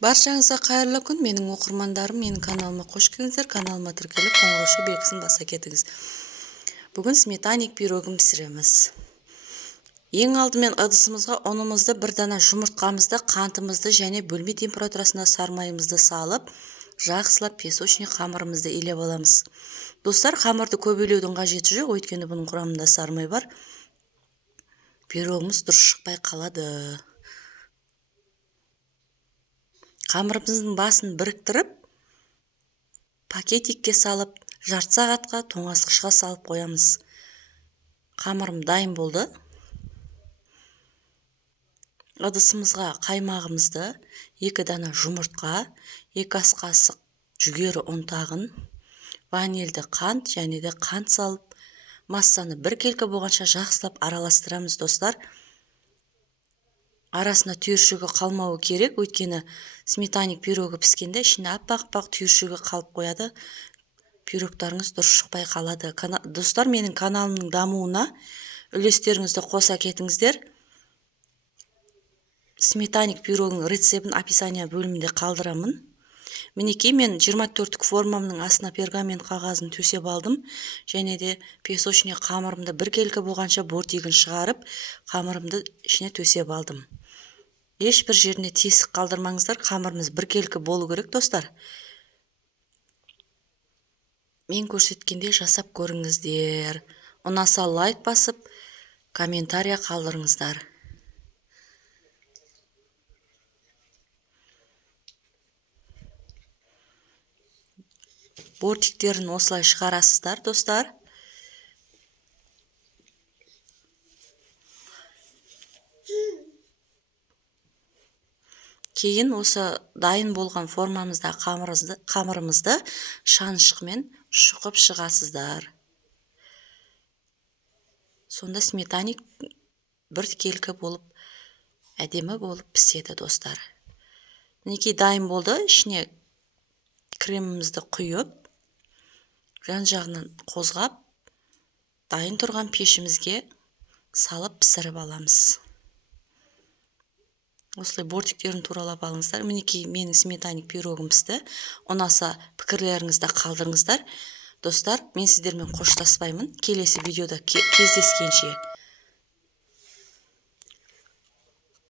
Баршаңызға қайырлы күн, менің оқырмандарым, менің каналыма қош келдіңіздер. Каналыма тіркеліп, қоңырауша белгісін баса кетіңіз. Бүгін сметаник пирогын пісіреміз. Ең алдымен ыдысымызға ұнымызды, бір дана жұмыртқамызды, қантымызды және бөлме температурасында сармайымызды салып, жақсылап песочный қамырымызды илеп аламыз. Достар, қамырды көбейлеудің қажеті жоқ, өйткені бұның құрамында сармай бар. Пирогымыз дұрыс шықпай қалады. Қамырымыздың басын біріктіріп, пакетикке салып, жарты сағатқа тоңазытқышқа салып қоямыз. Қамырым дайын болды. Ыдысымызға қаймағымызды, 2 дана жұмыртқа, 2 ас қасық жүгері ұнтағын, ванильді қант және де қант салып, массаны 1 келкі болғанша жақсылап араластырамыз, достар. Арасына түйіршігі қалмауы керек, өйткені сметаник пирогы піскенде ішіне аппақ түйіршігі қалып қояды. Пирогтарыңыз дұрыс шықпай қалады. Достар, менің каналымның дамуына үлестеріңізді қоса кетіңіздер. Сметаник пирогының рецебін описание бөлімінде қалдырамын. Мінекей, мен 24-тік формамның астына пергамент қағазын төсеп алдым, және де песочный қамырымды 1 келкі болғанша бортигін шығарып, қамырымды ішіне төсеп алдым. Ешбір жеріне тесік қалдырмаңыздар, қамырымыз 1 келкі болу керек, достар. Мен көрсеткенде жасап көріңіздер. Ұнаса лайк басып, комментария қалдырыңыздар. Бортиктерін осылай шығарасыздар, достар. Кейін осы дайын болған формамызда қамырымызды шанышқымен шұқып шығасыздар. Сонда сметаник 1 келкі болып, әдемі болып піседі, достар. Мінекей дайын болды. Ішіне кремімізді құйып, жан-жағынан қозғап, дайын тұрған пешімізге салып пісіріп аламыз. Осылай бортиктерін туралап алыңыздар. Мінекей, менің сметаник пирогым пісті. Ұнаса пікірлеріңізді қалдырыңыздар. Достар, мен сіздермен қоштаспаймын. Келесі видеода кездескенше